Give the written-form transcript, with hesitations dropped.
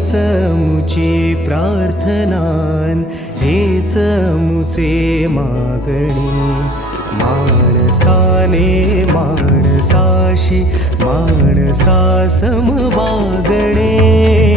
हीच मुची प्रार्थनान, हेच मुचे मागणे. माणसाने माणसाशी माणसा सम वागणे.